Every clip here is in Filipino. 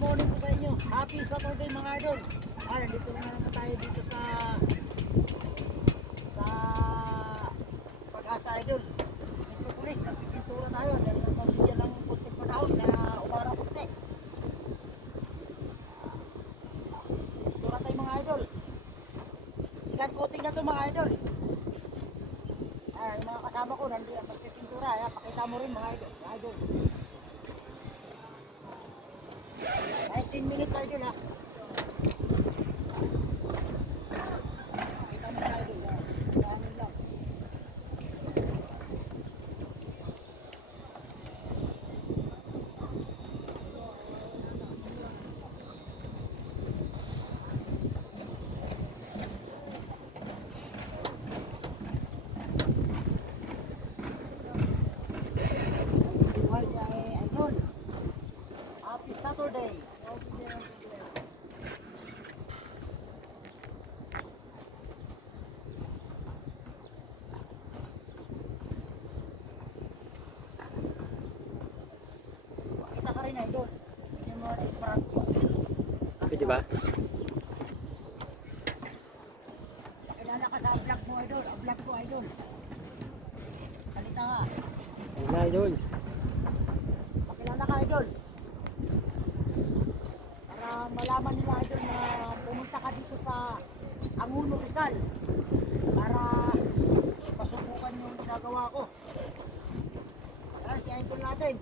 morning po sa inyo. Happy Saturday mga idol. Ah, nandito na naman tayo dito sa sa pag-asa idol. Metropolis, nagpipintura tayo dahil nabigyan ng kunting panahon na umarang kunti. Pintura tayo mga idol. Sikat coating na to mga idol. Ah, yung mga kasama ko nandiyan magpipintura. Ayan, pakita mo rin mga idol. Mga idol. 19 minutes idol ha. Kita mo na idol ha. Dami lang. Buhay kay idol. Happy Saturday. Kita ka rin idol. Yung mga different ko. Pwede ba? Pakilala ka sa vlog mo idol. Ang vlog ko idol. Salita ka. Ayun na, idol. Pakilala ka idol. Para malaman nila idol na pumunta ka dito sa Angulo Rizal. Para pasubukan yung ginagawa ko. Kaya si idol natin.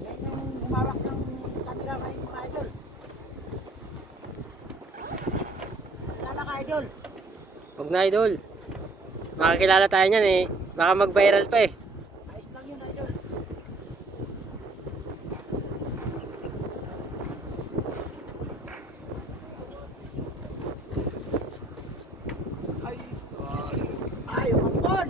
Yan yung humawak ng camera mga idol. Pakilala ka idol. Huwag na, idol. Makakilala tayo niyan eh. Baka mag-viral pa eh. Ayos lang yun idol. Ay, ay, ay, umampon!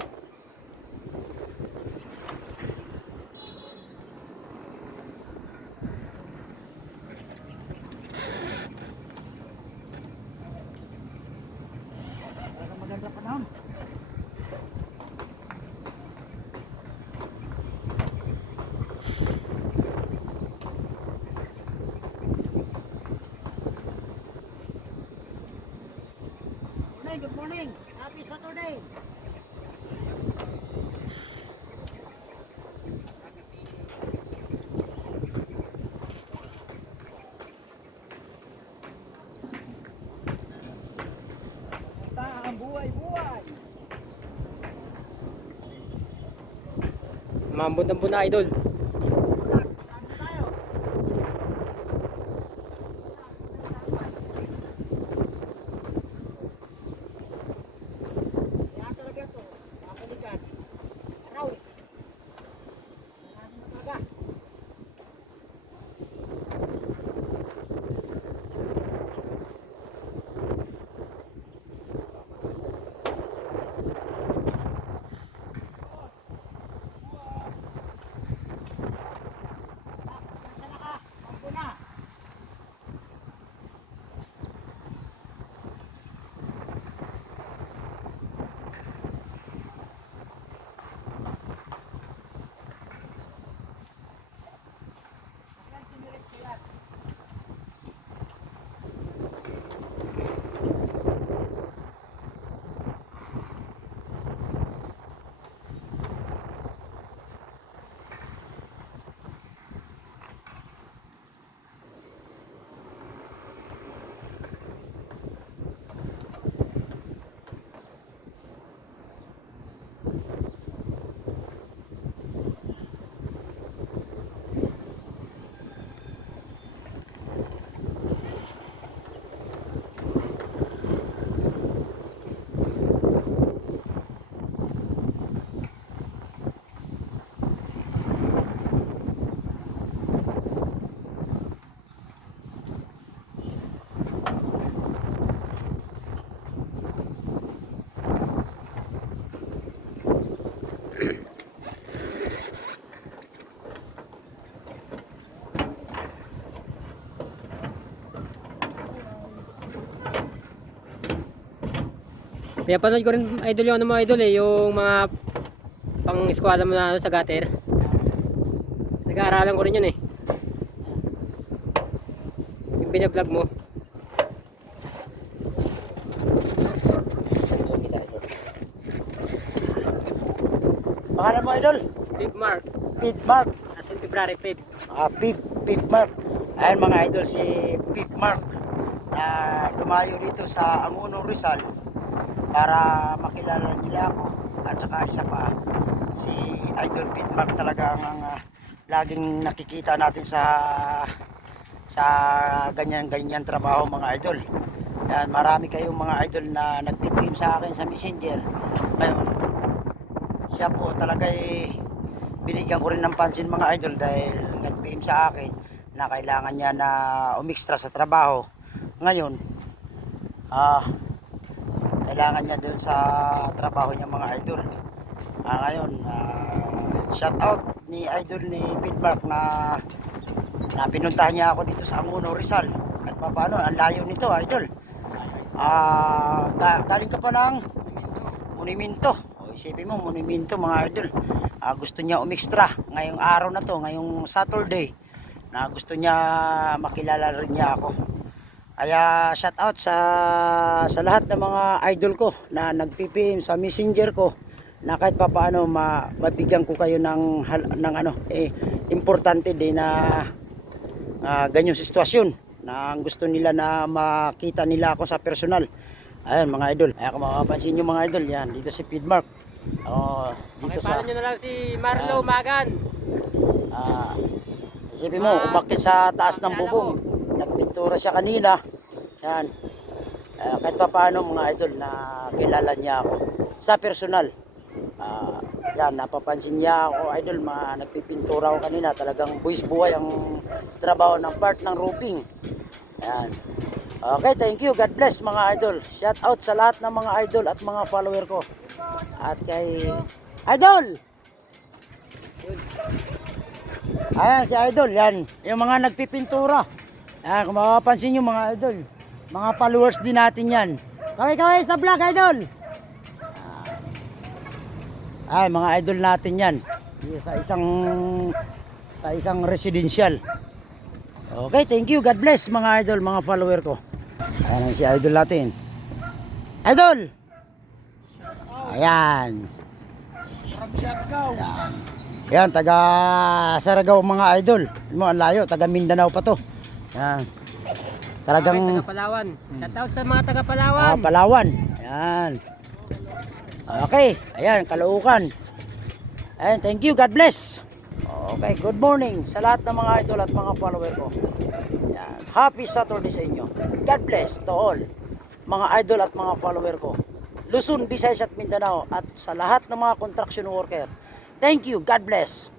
Parang Morning, good morning. Happy Saturday. Mambot ng na, idol. Saan tayo? Kaya talaga to, kapalikan. Araw. Maraming umaga. Saan ka? Mampu na. Ayan, tiniritso yan. Pinapanood ko rin, idol, yung ano mo, idol eh. Yung mga pang eskwala mo na ano, sa gutter. Nag-aaralan ko rin yun eh. Yung binablog mo. Pangalan mo, idol? Big Mark. Pete Mark. As in February 5. Ah, Pip, Pip Mark. Ayan mga idol, si Pip Mark na dumayo dito sa Angunong Rizal para makilala nila ako. At saka isa pa, si Idol Pip Mark talaga ang, ah, laging nakikita natin sa sa ganyan-ganyan trabaho mga idol. Yan, marami kayong mga idol na nagpipim sa akin sa messenger. Ngayon, siya po talaga eh, binigyan ko rin ng pansin mga idol dahil nag-PM sa akin na kailangan niya na umextra sa trabaho. Ngayon, ah, kailangan niya doon sa trabaho niya mga idol. Ah, ngayon, ah, shout out ni idol ni Pitmark na na pinuntahan niya ako dito sa Anguno Rizal. At paano, ang layo nito idol. Ah, ga- galing ka pa ng Monumento. O isipin mo, Monumento mga idol. Ah, gusto niya umextra ngayong araw na to, ngayong Saturday. Na gusto niya makilala rin niya ako. Kaya shout out sa sa lahat ng mga idol ko na nagpipim sa messenger ko na kahit papaano ma, mabigyan ko kayo ng ng ano eh importante din na uh, ganyong sitwasyon na ang gusto nila na makita nila ako sa personal. Ayan mga idol. Ayan kung makapansin nyo mga idol, yan dito si Feedmark. Oh, dito Okay, sa nyo na lang si Marlo Magan. Ah, isipin mo, umakit sa taas ng bubong. Nagpintura siya kanina. Yan. Ah, kahit pa paano mga idol na kilala niya ako sa personal. Ah, yan, napapansin niya ako idol, mga nagpipintura ako kanina. Talagang buwis buhay ang trabaho ng part ng roofing. Yan. Okay, thank you. God bless mga idol. Shout out sa lahat ng mga idol at mga follower ko. At kay Idol! Ayan si Idol, yan. Yung mga nagpipintura. Ayan, kung mapapansin nyo mga Idol. Mga followers din natin yan. Kaway-kaway sa vlog, Idol. Ah. Ay, mga idol natin yan. Sa isang sa isang residential. Okay, thank you. God bless mga idol, mga follower ko. Ayan si idol natin. Idol! Ayan. Ayan. Yan, taga Saragao mga idol. Mo, ang layo, taga Mindanao pa to. Yan. Talagang taga Palawan. Shout out sa mga taga ah, Palawan. Palawan. Yan. Okay, ayan, Caloocan. Ayan, thank you, God bless. Okay, good morning sa lahat ng mga idol at mga follower ko. Yan. Happy Saturday sa inyo. God bless to all mga idol at mga follower ko. Luzon, Visayas at Mindanao at sa lahat ng mga construction worker. Thank you. God bless.